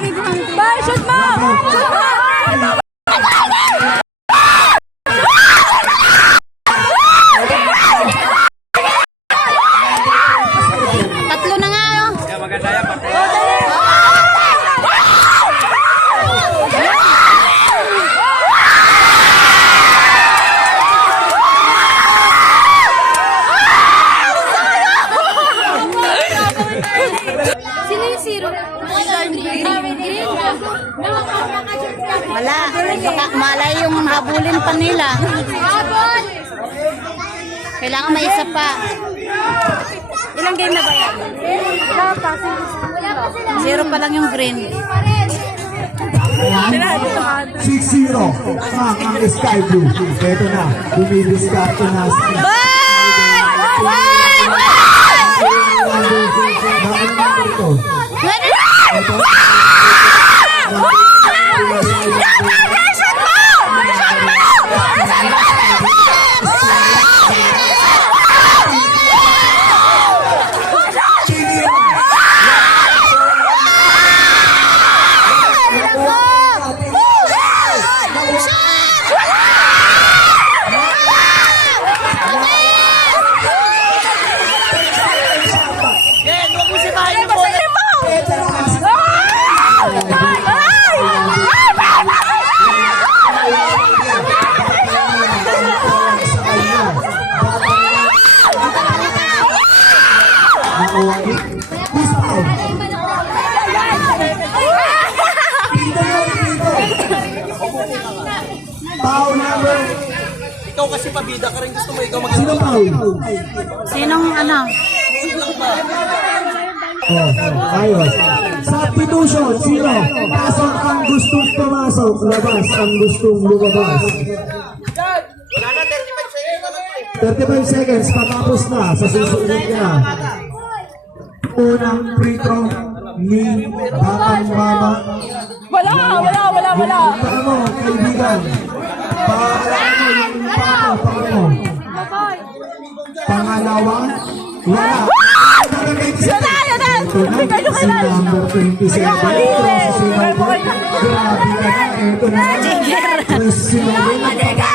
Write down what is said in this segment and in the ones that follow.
Bye, shoot mo! Shoot mo! Tatlo na nga, oh. Sino yung zero? Wala. Baka malay yung habulin pa nila. Habol! Kailangan may isa pa. Ilang game na ba yan? Wala pa. Zero pa lang yung green. 6-0 ang ang Sky Blue. Ito na, bumidiskarte na. Bye! Bye! Bakit na ito? Please foul. Dito na dito. Number. Ikaw kasi pabida ka rin gusto mo ikaw mag Sino foul? Sinong ano? Oh, ayos. Substitution, sino? Pasok ang gustong pumasok, labas ang gustong lumabas. Wala na 35 seconds na lang to eh. 35 seconds, patapos na sa susunod na. Unang free throw ni Batang Mama. Wala, wala, wala, wala. Para mo, kaibigan. Para mo, yung pako, para mo. Pangalawa, wala. Yun na, yun na. Bigay nyo si kailan. number 27. Ayaw, Ito mali. si Sinobel. Grabe na. Ito na. Si Sinobel.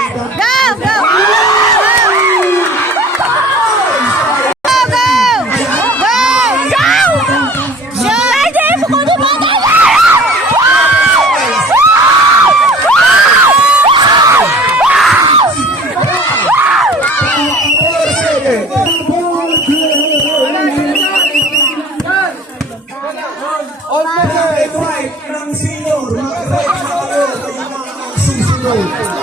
Vai, vai, tranquilo, vai, vai, vai, vai, vai, vai, vai, vai, vai, vai,